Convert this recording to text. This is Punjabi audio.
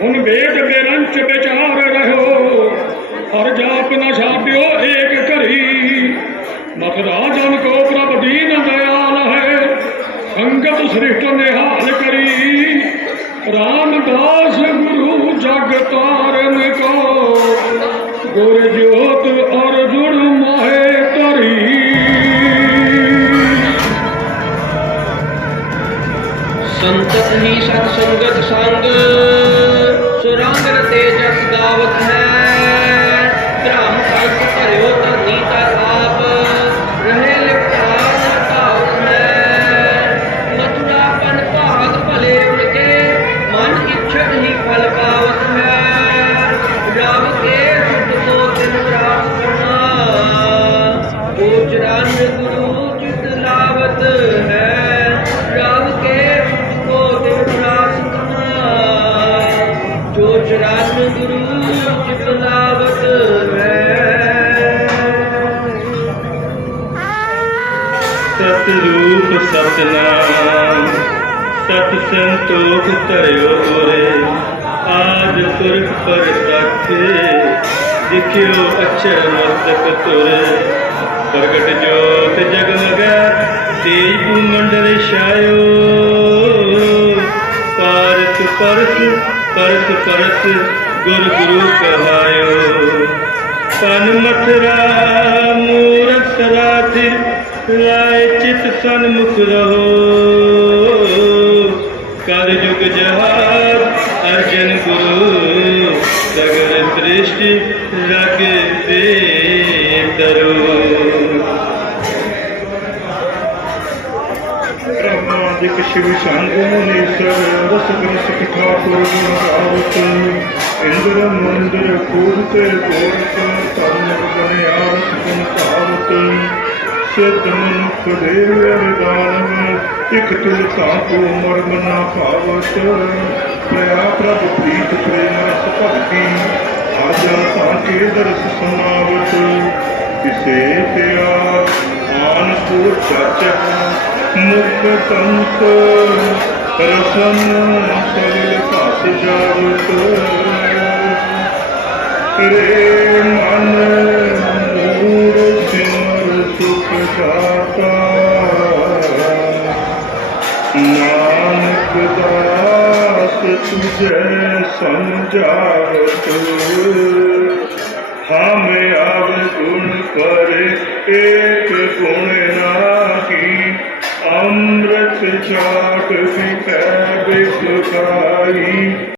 ਹੁਣ ਵੇਦ ਬੇਰੰਚ ਵਿਚਾਰ ਰਹੋ। ਹਰ ਜਾਪ ਨ ਛਾਪਿਓ, ਏਕ ਘਰੀ ਮਤ ਰਾਜਨ ਕੋ ਪ੍ਰਭ ਦੀਨ ਦਇਆਲ ਹੈ, ਸੰਗਤ ਸ੍ਰਿਸ਼ਟ ਨਿਹਾਲ ਕਰੀ। ਰਾਮਦਾਸ ਗੁਰੂ ਜਗ ਤਾਰਨ ਕੋ, ਗੁਰ ਜੋਤ ਸੰਤਤ ਹੀ ਸਤ ਸੰਗਤ ਸੰਗ ਸੁਰਾਂਗਰ ਤੇ ਜਸ ਗਾਵਤ ਹੈ। ਗੁਰੂ ਚਿਤ ਲਾਵਤ ਹੈ ਸਤਰੂਪ ਸਤਨਾਮ ਸਤ ਸੰਤੋਖ ਧਰਿਓ ਉਰੇ। ਆਜ ਪੁਰਖ ਪਰਤਖੇ ਦਿਖਿਓ ਅਛਰ ਮਸਤਕ ਤੁਰੇ। ਪ੍ਰਗਟ ਜੋਤ ਜਗਮਗੈ ਤੇਜ ਭੂਮੰਡਲ ਛਾਇਓ ਪਾਰਸ ਪਰਸ ਪਰਸ ਪਰਸ ਗੁਰ ਗੁਰੂ ਕਹਾਇਓ। ਤਨ ਮਥਰਾ ਮੂਰਤ ਰਾਜ ਲਾਇ ਚਿਤ ਸਨਮੁਖ ਰਹੋ। ਕਰ ਜੁਗ ਜਹਾਰ, ਅਰਜਨ ਗੁਰੂ, ਸਗਲ ਸ੍ਰਿਸ਼ਟੀ ਰਗ ਦੇ ਤਰੋ। ਪ੍ਰਭੂ ਦੇ ਕਿਸ਼ਵੀ ਸੰਗ ਮੋਨੀ ਸਰੋ। ਇੰਦਰ ਮੰਦਰ ਕੋਰਤੇ ਕੋਰਤ ਤਨ ਬਨਿਆ ਸੁਨ ਭਾਵਤ ਸਤਨ ਸੁਦੇਵ ਅਰਦਾਨ ਇਕ ਤੁਲ ਤਾ ਕੋ ਮਰਮ ਨਾ ਭਾਵਤ ਪ੍ਰਯਾ ਪ੍ਰਭ ਪ੍ਰੀਤ ਪ੍ਰੇਮ ਰਸ ਭਗਤੀ ਆਜਾ ਤਾ ਕੇ ਦਰਸ ਸੁਨਾਵਤ ਕਿਸੇ ਪਿਆ ਆਨ ਕੋ ਚਾਚਾ ਮੁਖ ਕੰਤ ਰਸਨ ਸਗਲ ਭਾਸ ਜਾਵਤ ਰੇ ਮਨ ਮੂੜ ਸਿਮਰ ਸੁਖ ਦਾਤਾ ਨਾਨਕ ਦਾਸ ਤੁਝੇ ਸਮਝਾਵਤ ਹਮ ਆਵ ਗੁਣ ਪਰ ਏਕ ਗੁਣ Om Rat Chak Sita Vishnu